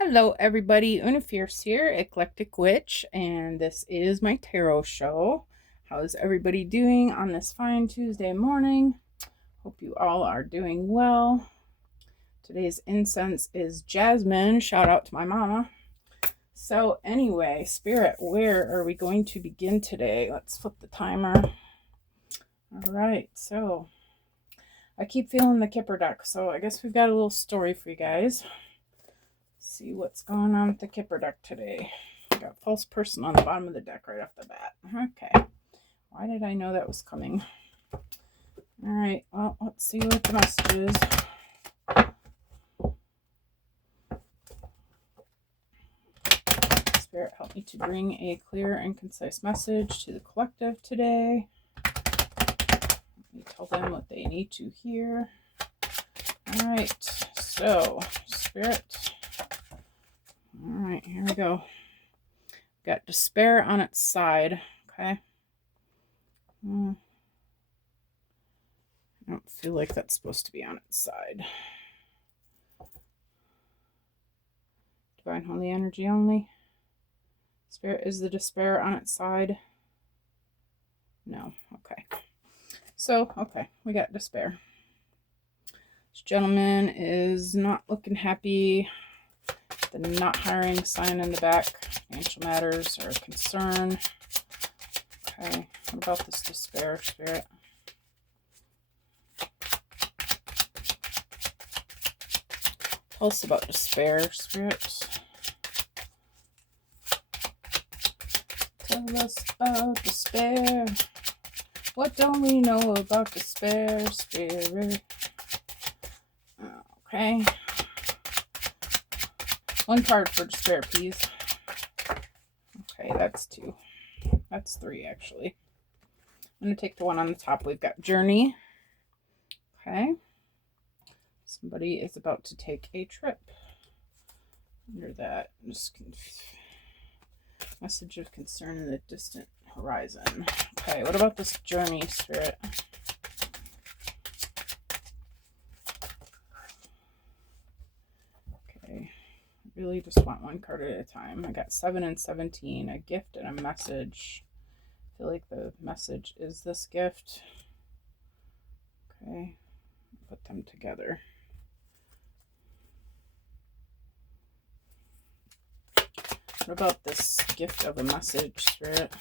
Hello, everybody. Una Fierce here, Eclectic Witch, and this is my tarot show. How's everybody doing on this fine Tuesday morning? Hope you all are doing well. Today's incense is jasmine. Shout out to my mama. So, anyway, Spirit, where are we going to begin today? Let's flip the timer. All right, so I keep feeling the Kipper deck, so I guess we've got a little story for you guys. See what's going on with the Kipper deck today. Got false person on the bottom of the deck right off the bat. Okay. Why did I know that was coming? All right. Well, let's see what the message is. Spirit, help me to bring a clear and concise message to the collective today. Let me tell them what they need to hear. All right. So, Spirit. All right. Here we go. Got despair on its side. Okay. I don't feel like that's supposed to be on its side. Divine Holy Energy only. Spirit, is the despair on its side? No. Okay. So, okay. We got despair. This gentleman is not looking happy. The not hiring sign in the back. Financial matters are a concern. Okay. What about this despair, Spirit? Tell us about despair, Spirit. Tell us about despair. What don't we know about despair, Spirit? Okay. One card for despair, please. Okay, that's 2. That's 3, actually. I'm going to take the one on the top. We've got Journey. Okay. Somebody is about to take a trip. Under that, just message of concern in the distant horizon. Okay, what about this journey, Spirit? Okay, I really just want one card at a time. I got 7 and 17, a gift and a message. I feel like the message is this gift. Okay, put them together. What about this gift of a message, Spirit?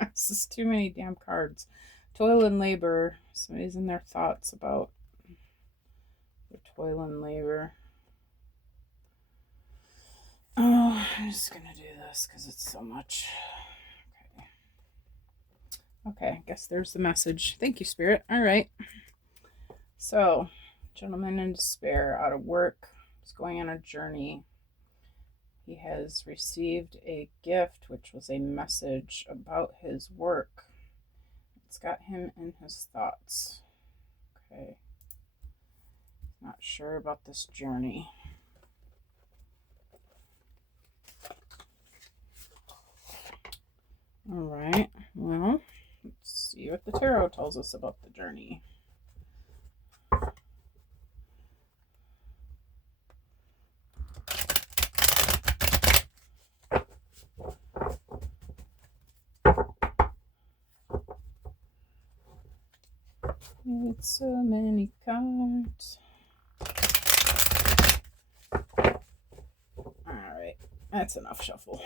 This is too many damn cards. Toil and labor. Somebody's in their thoughts about their toil and labor. Oh, I'm just going to do this because it's so much. Okay, I guess there's the message. Thank you, Spirit. All right. So, gentleman in despair, out of work, is going on a journey. He has received a gift, which was a message about his work. It's got him in his thoughts. Okay. Not sure about this journey. All right. Well, let's see what the tarot tells us about the journey. It's so many cards. Alright, that's enough shuffle.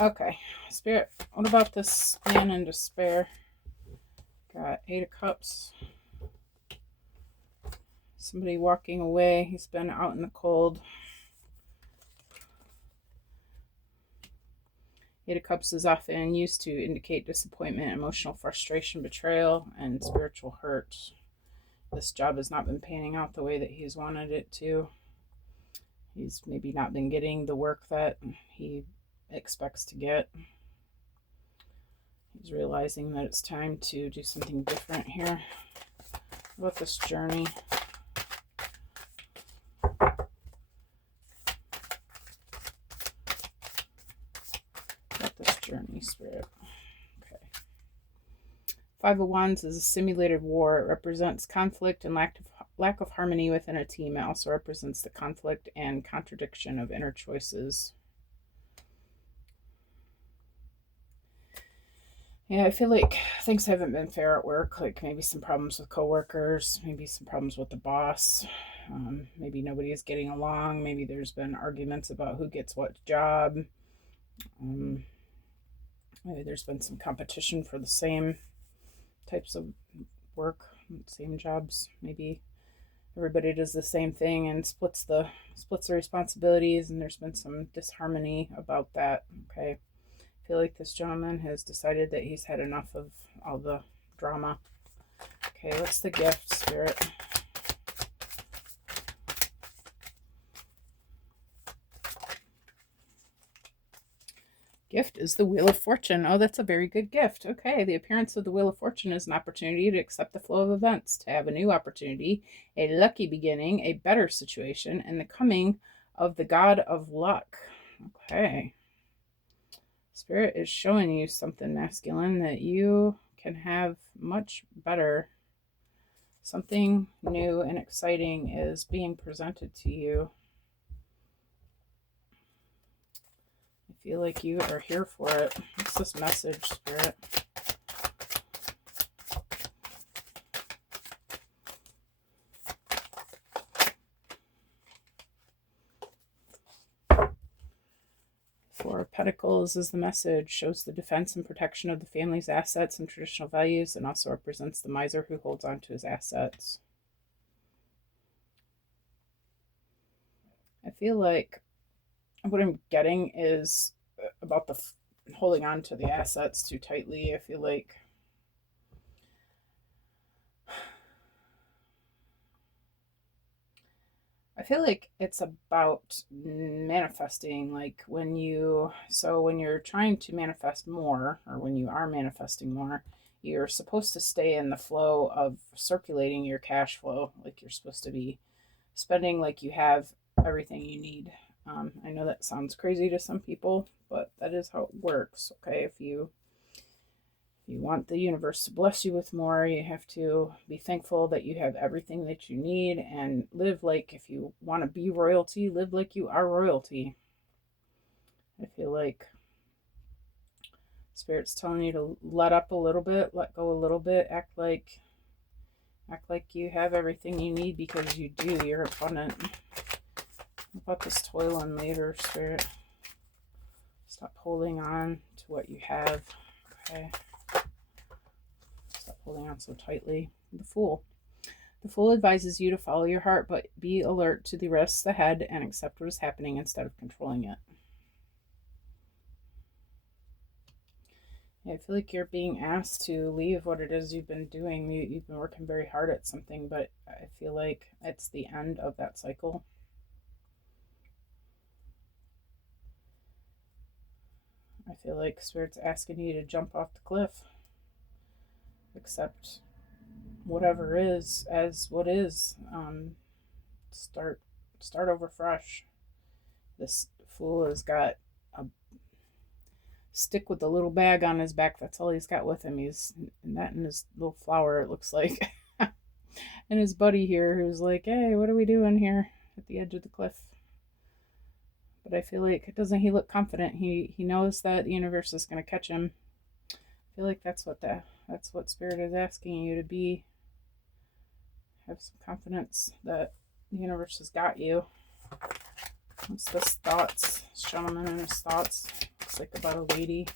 Okay, Spirit, what about this man in despair? Got 8 of Cups. Somebody walking away. He's been out in the cold. 8 of Cups is often used to indicate disappointment, emotional frustration, betrayal, and spiritual hurt. This job has not been panning out the way that he's wanted it to. He's maybe not been getting the work that he expects to get. He's realizing that it's time to do something different here. What about this journey? Journey, Spirit. Okay. 5 of Wands is a simulated war. It represents conflict and lack lack of harmony within a team. It also represents the conflict and contradiction of inner choices. Yeah, I feel like things haven't been fair at work. Like maybe some problems with coworkers, maybe some problems with the boss. Maybe nobody is getting along. Maybe there's been arguments about who gets what job. Um, Maybe there's been some competition for the same types of work, same jobs. Maybe everybody does the same thing and splits the responsibilities, and there's been some disharmony about that. Okay, I feel like this gentleman has decided that he's had enough of all the drama. Okay, what's the gift, Spirit? Gift is the Wheel of Fortune. Oh, that's a very good gift. Okay, the appearance of the Wheel of Fortune is an opportunity to accept the flow of events, to have a new opportunity, a lucky beginning, a better situation, and the coming of the God of Luck. Okay. Spirit is showing you something, masculine, that you can have much better. Something new and exciting is being presented to you. I feel like you are here for it. What's this message, Spirit? Four of Pentacles is the message, shows the defense and protection of the family's assets and traditional values, and also represents the miser who holds on to his assets. I feel like what I'm getting is about the holding on to the assets too tightly. I feel like it's about manifesting, like when you're trying to manifest more, or when you are manifesting more, you're supposed to stay in the flow of circulating your cash flow. Like you're supposed to be spending like you have everything you need. I know that sounds crazy to some people, but that is how it works. Okay, if you want the universe to bless you with more, you have to be thankful that you have everything that you need, and live like, if you want to be royalty, live like you are royalty. I feel like Spirit's telling you to let up a little bit, let go a little bit, act like you have everything you need, because you do. You're abundant. What about this toil and labor, Spirit? Stop holding on to what you have. Okay. Stop holding on so tightly. The Fool. The Fool advises you to follow your heart, but be alert to the risks ahead and accept what is happening instead of controlling it. Yeah, I feel like you're being asked to leave what it is you've been doing. You've been working very hard at something, but I feel like it's the end of that cycle. I feel like Spirit's asking you to jump off the cliff. Accept whatever is as what is. Start over fresh. This Fool has got a stick with a little bag on his back. That's all he's got with him. He's netting his little flower, it looks like. And his buddy here, who's like, hey, what are we doing here at the edge of the cliff? But I feel like, doesn't he look confident? He knows that the universe is going to catch him. I feel like that's what Spirit is asking you to be. Have some confidence that the universe has got you. What's this thoughts? This gentleman and his thoughts. Looks like about a lady.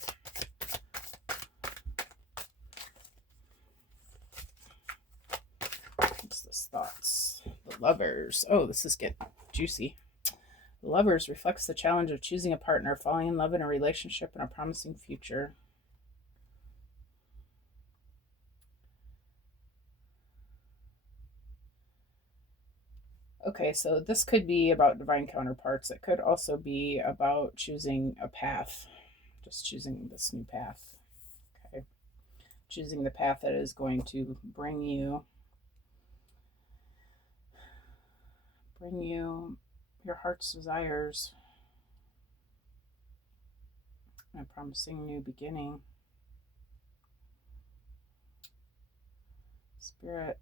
What's this thoughts? The Lovers. Oh, this is getting juicy. The Lovers reflects the challenge of choosing a partner, falling in love in a relationship, and a promising future. Okay, so this could be about divine counterparts. It could also be about choosing a path, just choosing this new path. Okay, choosing the path that is going to bring you your heart's desires, and a promising new beginning. Spirit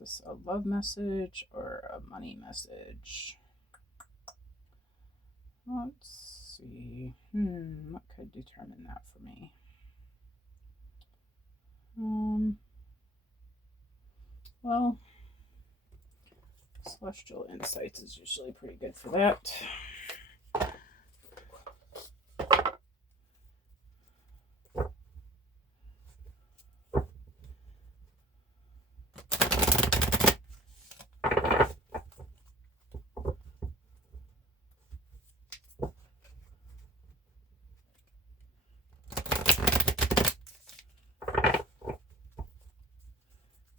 this a love message or a money message? Let's see. What could determine that for me? Well, Celestial Insights is usually pretty good for that.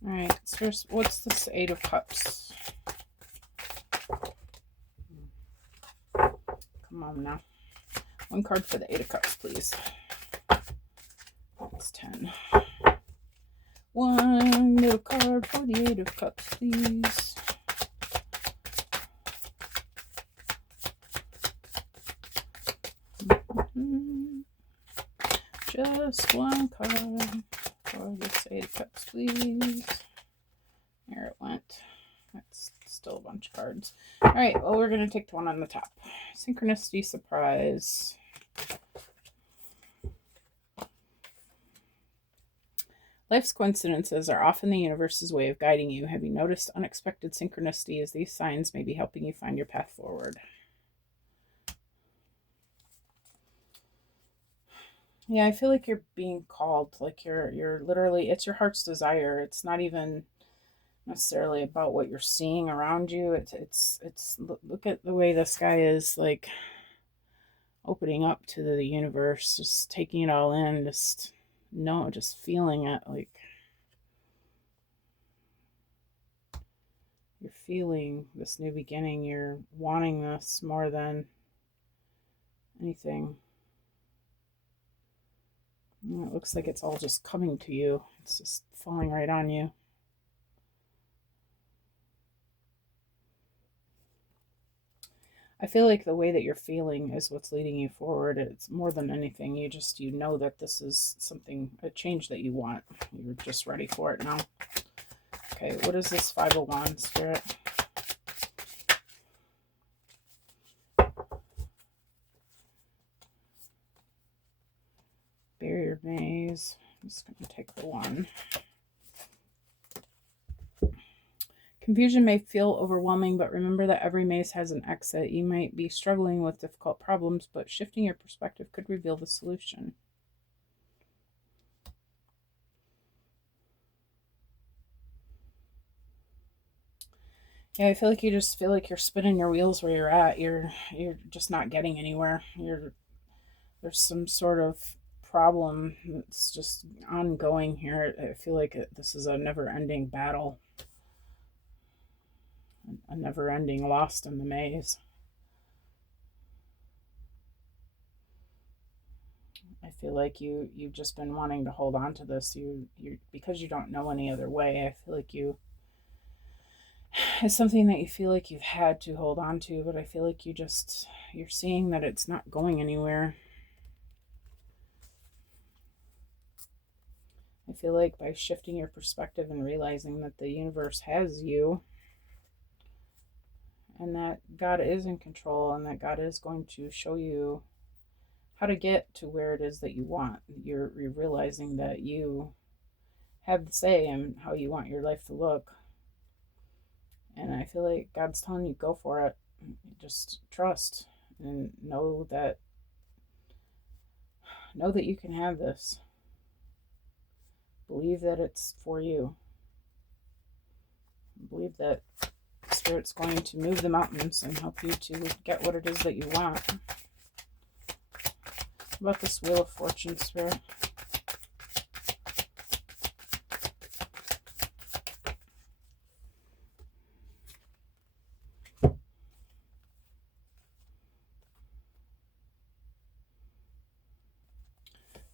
All right, so what's this Eight of Cups? Come on now. One card for the Eight of Cups, please. That's 10. One little card for the Eight of Cups, please. Just one card for this Eight of Cups, please. There it went. That's still a bunch of cards. All right, well, we're going to take the one on the top. Synchronicity Surprise. Life's coincidences are often the universe's way of guiding you. Have you noticed unexpected synchronicity as these signs may be helping you find your path forward? Yeah, I feel like you're being called. Like you're literally, it's your heart's desire. It's not even necessarily about what you're seeing around you. It's look at the way the sky is, like opening up to the universe, just taking it all in, just feeling it. Like you're feeling this new beginning. You're wanting this more than anything. It looks like it's all just coming to you. It's just falling right on you. I feel like the way that you're feeling is what's leading you forward. It's more than anything. You know that this is something, a change that you want. You're just ready for it now. Okay, what is this Five of Wands, Spirit? Barrier maze. I'm just going to take the one. Confusion may feel overwhelming, but remember that every maze has an exit. You might be struggling with difficult problems, but shifting your perspective could reveal the solution. Yeah, I feel like you just feel like you're spinning your wheels where you're at. You're just not getting anywhere. There's some sort of problem that's just ongoing here. I feel like this is a never-ending battle. A never-ending lost in the maze. I feel like you've just been wanting to hold on to this. You because you don't know any other way. I feel like it's something that you feel like you've had to hold on to, but I feel like you're seeing that it's not going anywhere. I feel like by shifting your perspective and realizing that the universe has you, and that God is in control, and that God is going to show you how to get to where it is that you want. You're realizing that you have the say in how you want your life to look. And I feel like God's telling you, go for it. Just trust and know that you can have this. Believe that it's for you. Believe that Spirit's going to move the mountains and help you to get what it is that you want. What about this Wheel of Fortune, Spirit?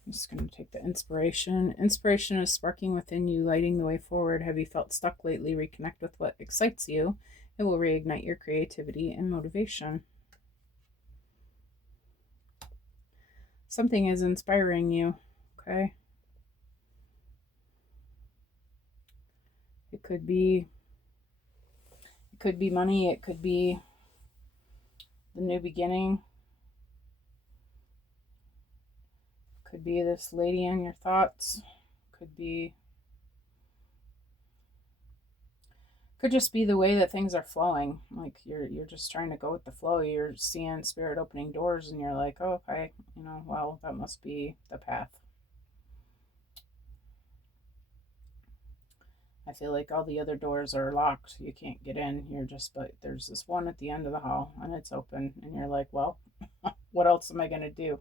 I'm just going to take the inspiration. Inspiration is sparking within you, lighting the way forward. Have you felt stuck lately? Reconnect with what excites you. It will reignite your creativity and motivation. Something is inspiring you, okay? It could be It could be money. It could be the new beginning. Could be this lady in your thoughts. Could just be the way that things are flowing. Like you're just trying to go with the flow. You're seeing spirit opening doors and you're like, oh, okay, well, that must be the path. I feel like all the other doors are locked. You can't get in. But there's this one at the end of the hall and it's open. And you're like, well, what else am I going to do?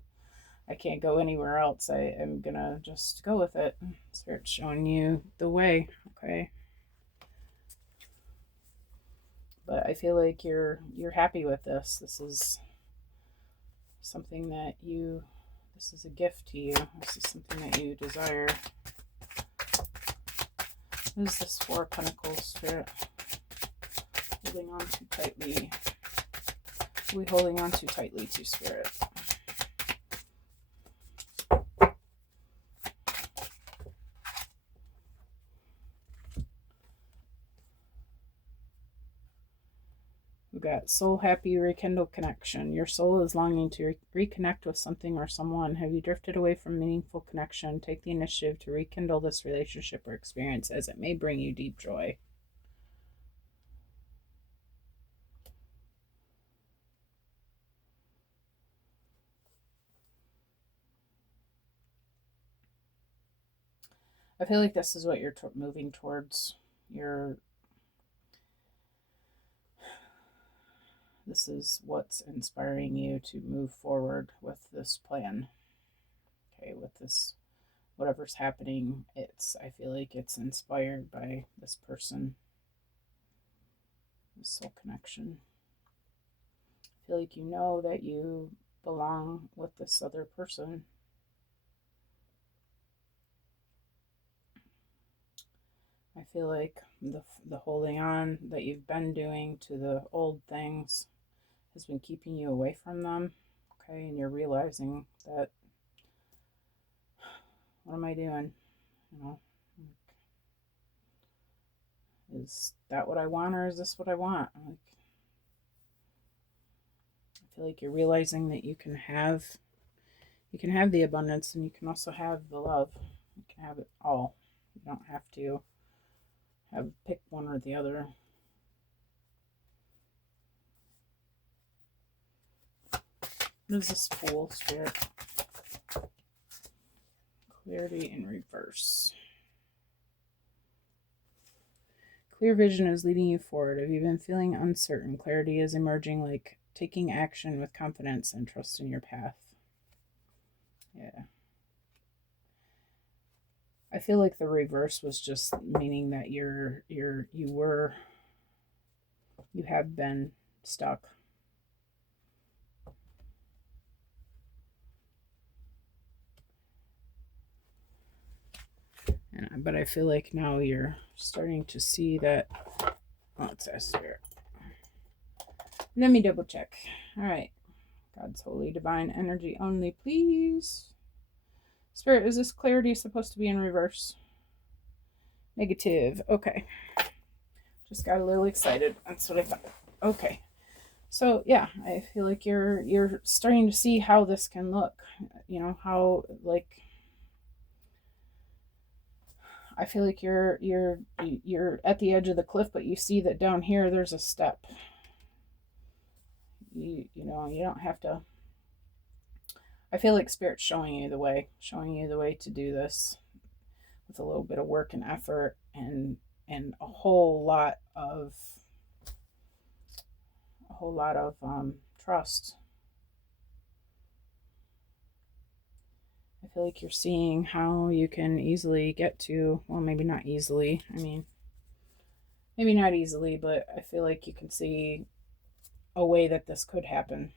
I can't go anywhere else. I am going to just go with it. Spirit's showing you the way. Okay. But I feel like you're happy with this. This is something that this is a gift to you. This is something that you desire. What is this Four of Pentacles, Spirit? Holding on too tightly. Are we holding on too tightly to Spirit? We've got soul happy, rekindle connection. Your soul is longing to reconnect with something or someone. Have you drifted away from meaningful connection? Take the initiative to rekindle this relationship or experience as it may bring you deep joy. I feel like this is what you're moving towards. This is what's inspiring you to move forward with this plan. Okay, with this, whatever's happening, I feel like it's inspired by this person, this soul connection. I feel like you know that you belong with this other person. I feel like the holding on that you've been doing to the old things has been keeping you away from them. Okay, and you're realizing that, what am I doing? Is that what I want, or is this what I want? I feel like you're realizing that you can have the abundance and you can also have the love. You can have it all. You don't have to pick one or the other. What is this Fool, Spirit? Clarity in reverse. Clear vision is leading you forward. Have you been feeling uncertain? Clarity is emerging, like taking action with confidence and trust in your path. Yeah. I feel like the reverse was just meaning that you have been stuck. But I feel like now you're starting to see that. Oh, it says here. Let me double check. All right. God's holy divine energy only, please. Spirit, is this clarity supposed to be in reverse? Negative. Okay. Just got a little excited. That's what I thought. Okay. So yeah, I feel like you're starting to see how this can look. How, like, I feel like you're at the edge of the cliff, but you see that down here there's a step. You don't have to. I feel like Spirit's showing you the way to do this with a little bit of work and effort and a whole lot of trust. I feel like you're seeing how you can easily get to, well, maybe not easily. I mean, maybe not easily, but I feel like you can see a way that this could happen.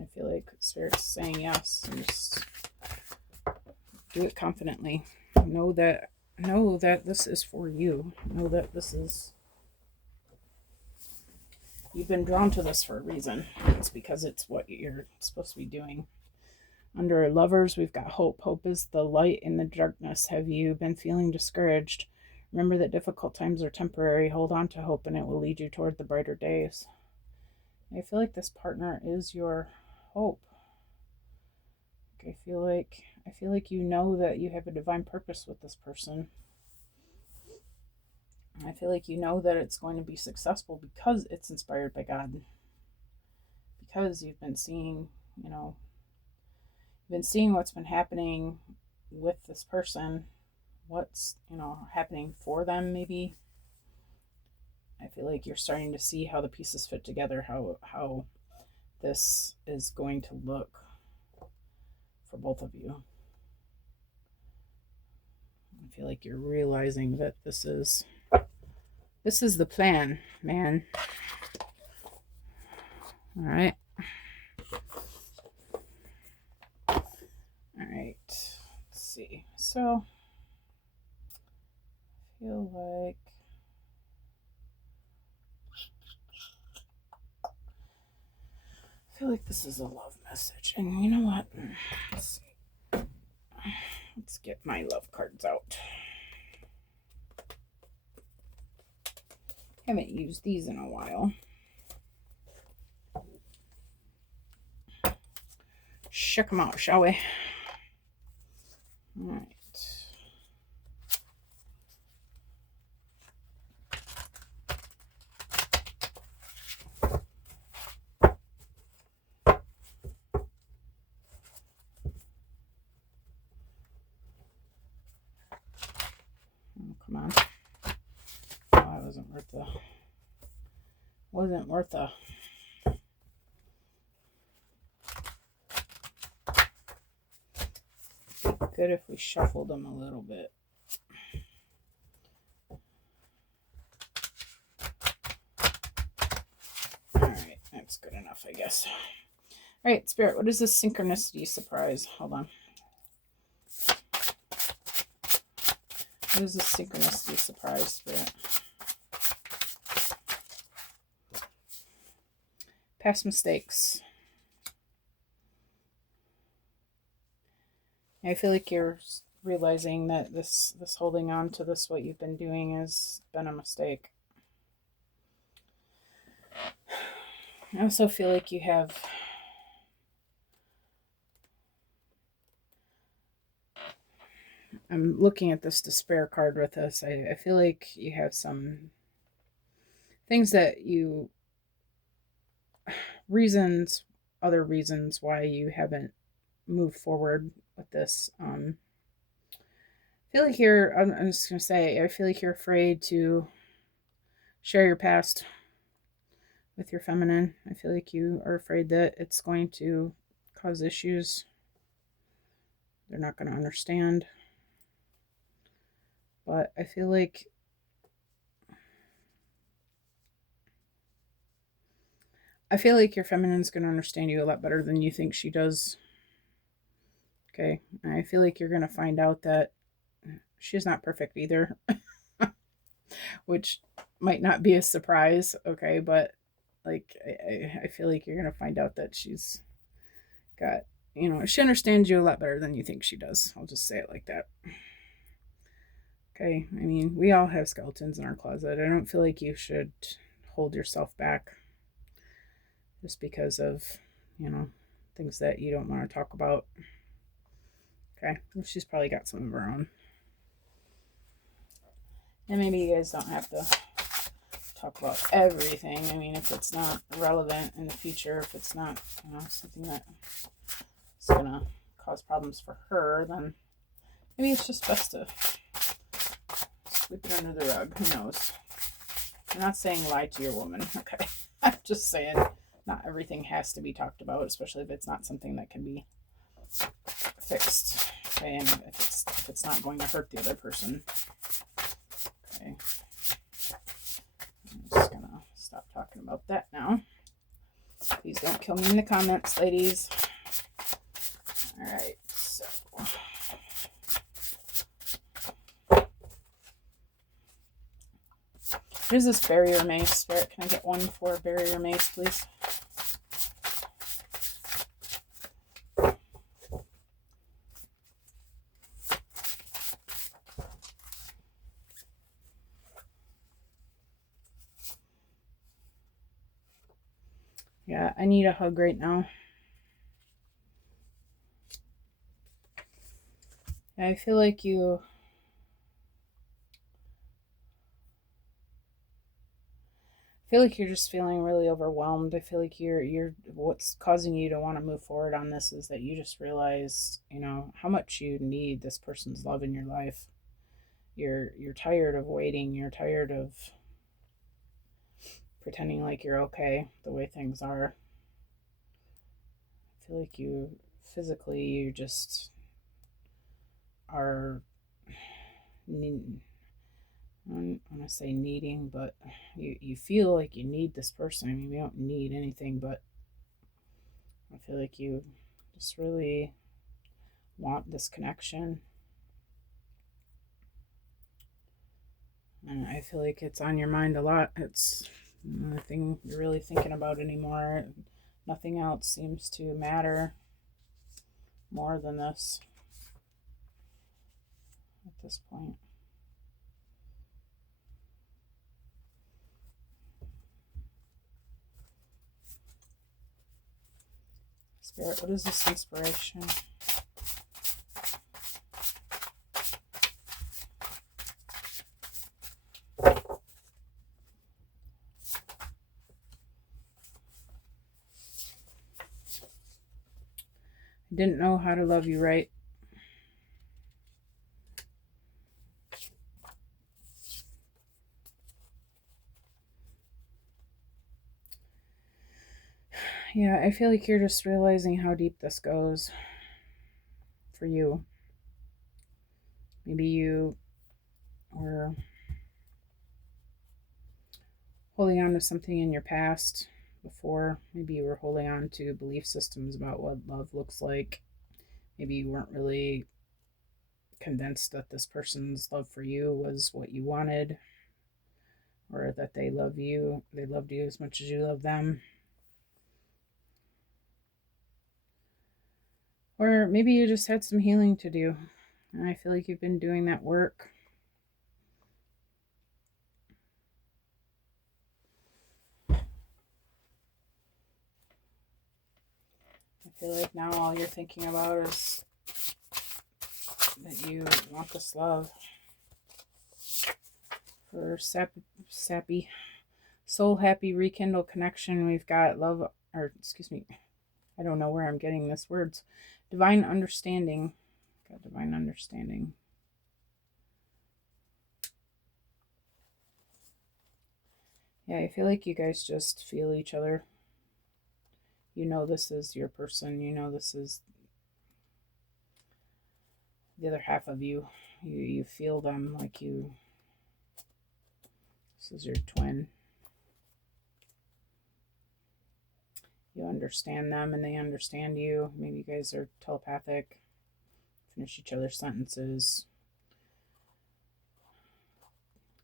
I feel like Spirit's saying yes, and just do it confidently. Know that this is for you. Know that you've been drawn to this for a reason. It's because it's what you're supposed to be doing. Under lovers, we've got hope. Hope is the light in the darkness. Have you been feeling discouraged? Remember that difficult times are temporary. Hold on to hope and it will lead you toward the brighter days. I feel like this partner is your hope. I feel like you know that you have a divine purpose with this person. I feel like you know that it's going to be successful because it's inspired by God. Because you've been seeing, what's been happening with this person, what's, happening for them maybe. I feel like you're starting to see how the pieces fit together, how this is going to look for both of you. I feel like you're realizing that this is the plan, man. All right. All right. Let's see. So, I feel like this is a love message. And you know what? Let's see. Let's get my love cards out. Haven't used these in a while. Check them out, shall we? All right. Oh, come on. Oh, that wasn't worth the good if we shuffled them a little bit. All right, that's good enough, I guess. All right, Spirit, what is this synchronicity surprise? Hold on. What is this synchronicity surprise, Spirit? Past mistakes. I feel like you're realizing that this holding on to this, what you've been doing, has been a mistake. I also feel like you have I'm looking at this despair card with us. I feel like you have some things that other reasons why you haven't moved forward with this. I feel like I'm just going to say, I feel like you're afraid to share your past with your feminine. I feel like you are afraid that it's going to cause issues. They're not going to understand. But I feel like your feminine's going to understand you a lot better than you think she does. Okay. And I feel like you're going to find out that she's not perfect either, which might not be a surprise. Okay. But like, I feel like you're going to find out that she's got, she understands you a lot better than you think she does. I'll just say it like that. Okay. I mean, we all have skeletons in our closet. I don't feel like you should hold yourself back just because of, things that you don't want to talk about. Okay. She's probably got some of her own. And maybe you guys don't have to talk about everything. I mean, if it's not relevant in the future, if it's not, something that is going to cause problems for her, then maybe it's just best to sweep it under the rug. Who knows? I'm not saying lie to your woman. Okay. I'm just saying not everything has to be talked about, especially if it's not something that can be fixed. Okay. And if it's not going to hurt the other person. Okay. I'm just going to stop talking about that now. Please don't kill me in the comments, ladies. All right. So. What is this barrier mace, Spirit? Can I get one for barrier mace, please? Yeah, I need a hug right now. I feel like you're just feeling really overwhelmed. I feel like you're what's causing you to want to move forward on this is that you just realize, how much you need this person's love in your life. You're tired of waiting. You're tired of pretending like you're okay the way things are. I feel like you just are need, I don't want to say needing, but you feel like you need this person. I mean, you don't need anything, but I feel like you just really want this connection. And I feel like it's on your mind a lot. It's nothing you're really thinking about anymore. Nothing else seems to matter more than this at this point. Spirit, what is this inspiration? I didn't know how to love you right. Yeah, I feel like you're just realizing how deep this goes for you. Maybe you were holding on to something in your past before. Maybe you were holding on to belief systems about what love looks like. Maybe you weren't really convinced that this person's love for you was what you wanted, or that they loved you as much as you love them. Or maybe you just had some healing to do, and I feel like you've been doing that work. I feel like now all you're thinking about is that you want this love. For sappy, soul happy, rekindle connection, we've got love, or excuse me, I don't know where I'm getting this words. Divine understanding. Got divine understanding. Yeah, I feel like you guys just feel each other. You know this is your person. You know this is the other half of you. You feel them like this is your twin. You understand them and they understand you. Maybe you guys are telepathic. Finish each other's sentences.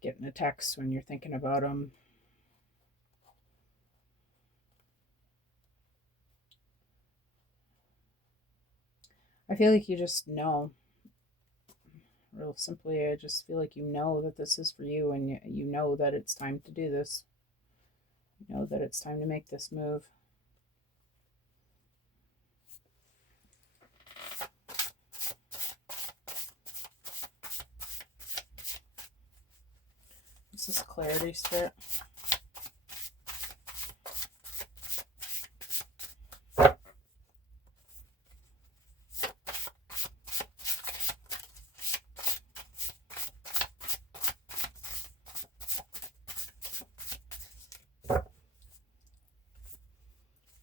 Getting a text when you're thinking about them. I feel like you just know. Real simply, I just feel like you know that this is for you, and you know that it's time to do this. You know that it's time to make this move. This is clarity, Spirit.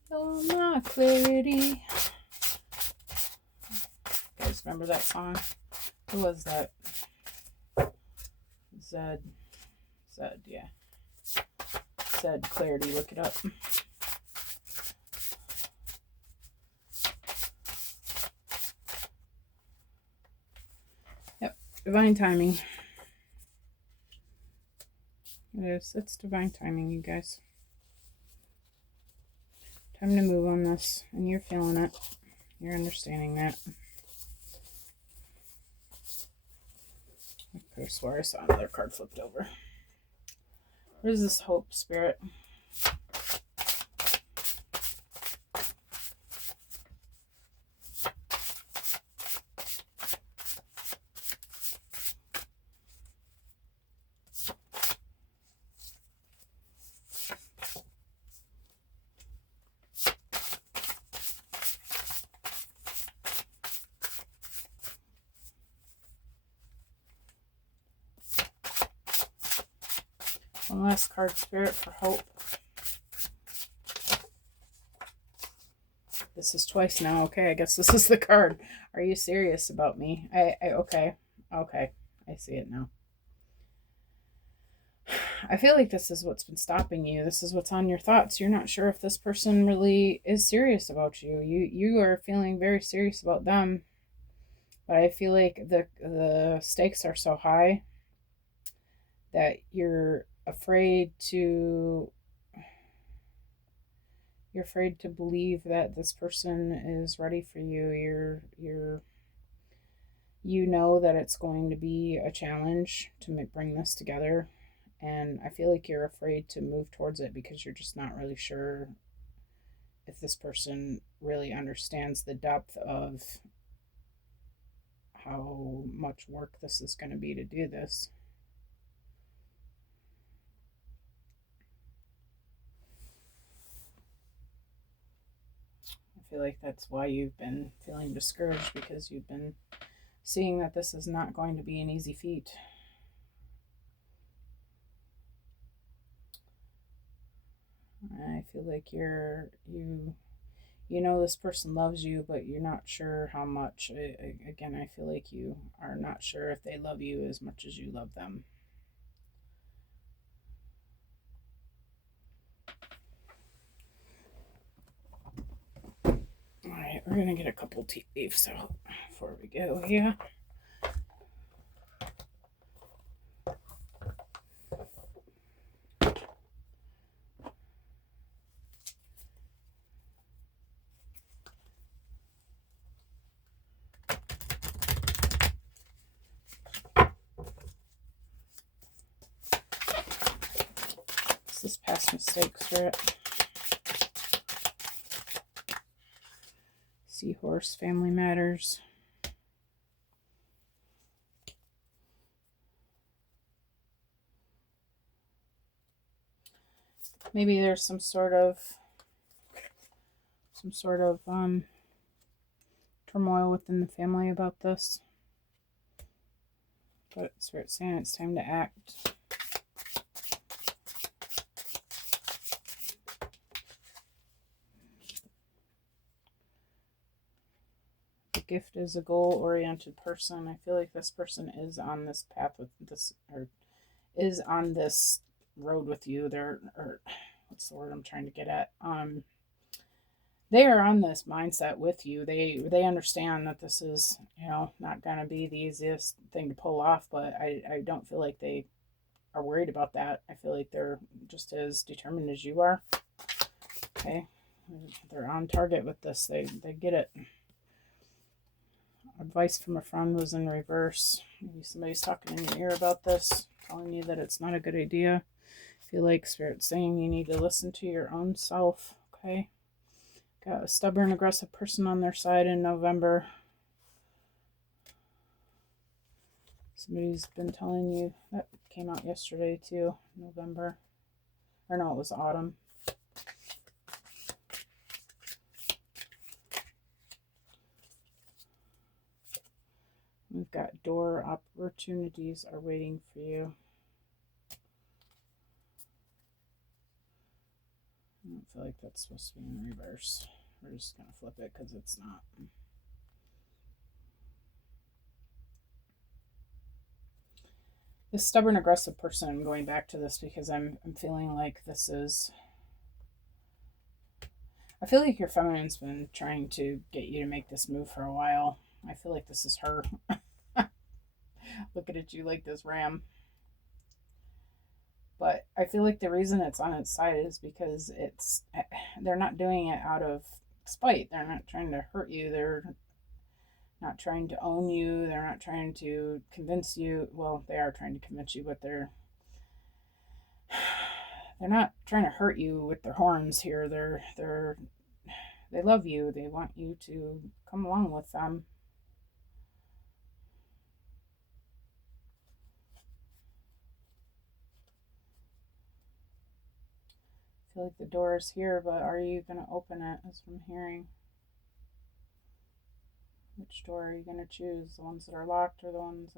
Oh, my clarity. You guys remember that song? Who was that? Zed, yeah. Zed Clarity, look it up. Yep, divine timing. It is. It's divine timing, you guys. Time to move on this, and you're feeling it. You're understanding that. I could have swore I saw another card flipped over. What is this hope, Spirit? One last card, Spirit, for hope. This is twice now. Okay, I guess this is the card. Are you serious about me? Okay. Okay. I see it now. I feel like this is what's been stopping you. This is what's on your thoughts. You're not sure if this person really is serious about you. You are feeling very serious about them. But I feel like the stakes are so high that you're afraid to believe that this person is ready for you. You know that it's going to be a challenge to bring this together, and I feel like you're afraid to move towards it because you're just not really sure if this person really understands the depth of how much work this is going to be to do this. I feel like that's why you've been feeling discouraged, because you've been seeing that this is not going to be an easy feat. I feel like you know this person loves you, but you're not sure how much. Again, I feel like you are not sure if they love you as much as you love them. All right, we're going to get a couple tea leaves out before we go here. This is past mistakes, right? Seahorse, family matters. Maybe there's some sort of turmoil within the family about this. But Spirit's saying it's time to act. The gift is a goal-oriented person. I feel like this person is on this path with this, or is on this road with you. What's the word I'm trying to get at? They are on this mindset with you. They understand that this is, not going to be the easiest thing to pull off, but I don't feel like they are worried about that. I feel like they're just as determined as you are. Okay. They're on target with this. They get it. Advice from a friend was in reverse. Maybe somebody's talking in your ear about this, telling you that it's not a good idea. I feel like Spirit's saying you need to listen to your own self. Okay. Got a stubborn, aggressive person on their side in November. Somebody's been telling you, that came out yesterday too, November. Or no, it was autumn. We've got door opportunities are waiting for you. I don't feel like that's supposed to be in reverse. We're just going to flip it because it's not. This stubborn, aggressive person, I'm going back to this because I'm feeling like this is... I feel like your feminine's been trying to get you to make this move for a while. I feel like this is her. Looking at you like this ram. But I feel like the reason it's on its side is because they're not doing it out of spite. They're not trying to hurt you. They're not trying to own you. They're not trying to convince you. Well, they are trying to convince you, but they're not trying to hurt you with their horns here. They love you. They want you to come along with them. I feel like the door is here, but are you going to open it? That's what I'm hearing. Which door are you going to choose? The ones that are locked or the ones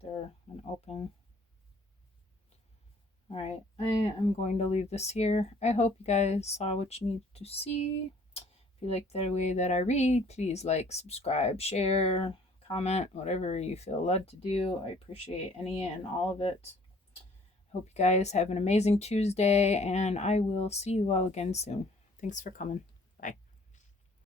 they're open? All right, I am going to leave this here. I hope you guys saw what you needed to see. If you like the way that I read, please like, subscribe, share, comment, whatever you feel led to do. I appreciate any and all of it. Hope you guys have an amazing Tuesday, and I will see you all again soon. Thanks for coming.